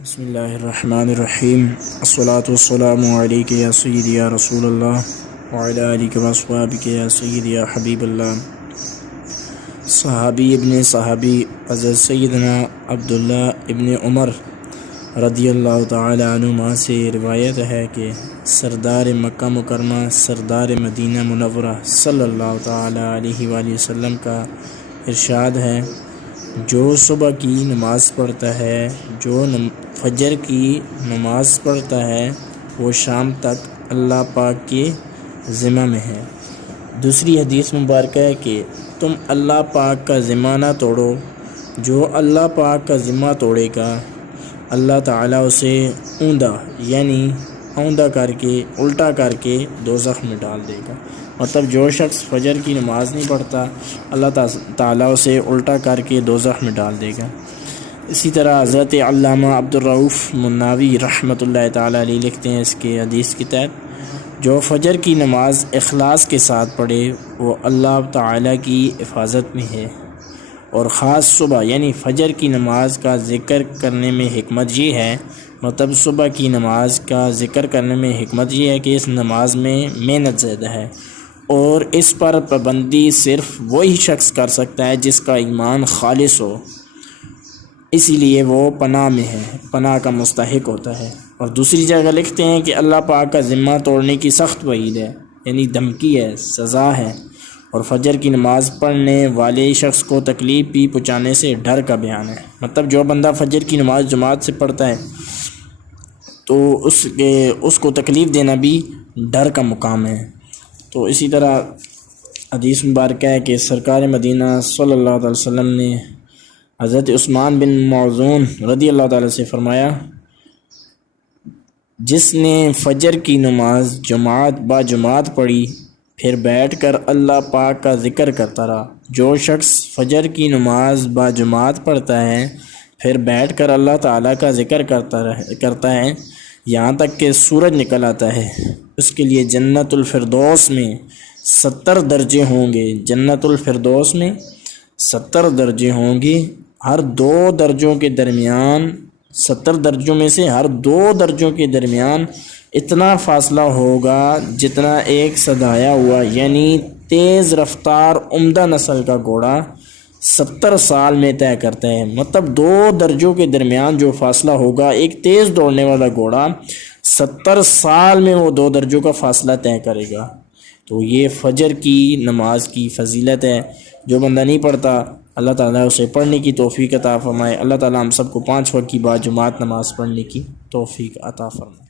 بسم اللہ الرحمن الرحیم، الصلاۃ والسلام علیک یا سیدی یا رسول اللہ وعلی آلک واصحابک یا سیدی یا حبیب اللہ۔ صحابی ابن صحابی حضرت سیدنا عبداللہ ابن عمر رضی اللہ تعالی عنہما سے روایت ہے کہ سردار مکہ مکرمہ سردار مدینہ منورہ صلی اللہ تعالی علیہ وآلہ وسلم کا ارشاد ہے، جو صبح کی نماز پڑھتا ہے، جو فجر کی نماز پڑھتا ہے، وہ شام تک اللہ پاک کے ذمہ میں ہے۔ دوسری حدیث مبارکہ ہے کہ تم اللہ پاک کا ذمہ نہ توڑو، جو اللہ پاک کا ذمہ توڑے گا اللہ تعالیٰ اسے اوندہ کر کے الٹا کر کے دوزخ میں ڈال دے گا۔ مطلب جو شخص فجر کی نماز نہیں پڑھتا اللہ تعالیٰ اسے الٹا کر کے دوزخ میں ڈال دے گا۔ اسی طرح حضرت علامہ عبدالرؤف مناوی رحمۃ اللہ تعالیٰ علیہ لکھتے ہیں اس کے حدیث کے تحت، جو فجر کی نماز اخلاص کے ساتھ پڑھے وہ اللہ تعالیٰ کی حفاظت میں ہے۔ اور خاص صبح یعنی فجر کی نماز کا ذکر کرنے میں حکمت یہ ہے، مطلب صبح کی نماز کا ذکر کرنے میں حکمت یہ ہے کہ اس نماز میں محنت زیادہ ہے، اور اس پر پابندی صرف وہی شخص کر سکتا ہے جس کا ایمان خالص ہو، اسی لیے وہ پناہ میں ہے، پناہ کا مستحق ہوتا ہے۔ اور دوسری جگہ لکھتے ہیں کہ اللہ پاک کا ذمہ توڑنے کی سخت وعید ہے، یعنی دھمکی ہے، سزا ہے، اور فجر کی نماز پڑھنے والے شخص کو تکلیف بھی پہنچانے سے ڈر کا بیان ہے۔ مطلب جو بندہ فجر کی نماز جماعت سے پڑھتا ہے تو اس کو تکلیف دینا بھی ڈر کا مقام ہے۔ تو اسی طرح حدیث مبارکہ ہے کہ سرکار مدینہ صلی اللہ علیہ وسلم نے حضرت عثمان بن معذون رضی اللہ تعالیٰ سے فرمایا، جس نے فجر کی نماز جماعت با جماعت پڑھی پھر بیٹھ کر اللہ پاک کا ذکر کرتا رہا، جو شخص فجر کی نماز با جماعت پڑھتا ہے پھر بیٹھ کر اللہ تعالیٰ کا ذکر کرتا ہے یہاں تک کہ سورج نکل آتا ہے، اس کے لیے جنت الفردوس میں 70 درجے ہوں گے، جنت الفردوس میں 70 درجے ہوں گے، ہر 2 درجوں کے درمیان 70 درجوں میں سے ہر 2 درجوں کے درمیان اتنا فاصلہ ہوگا جتنا ایک سدھایا ہوا یعنی تیز رفتار عمدہ نسل کا گھوڑا 70 سال میں طے کرتا ہے۔ مطلب 2 درجوں کے درمیان جو فاصلہ ہوگا ایک تیز دوڑنے والا گھوڑا 70 سال میں وہ 2 درجوں کا فاصلہ طے کرے گا۔ تو یہ فجر کی نماز کی فضیلت ہے، جو بندہ نہیں پڑھتا اللہ تعالیٰ اسے پڑھنے کی توفیق عطا فرمائے۔ اللہ تعالیٰ ہم سب کو 5 وقت کی بعد جماعت نماز پڑھنے کی توفیق عطا فرمائے۔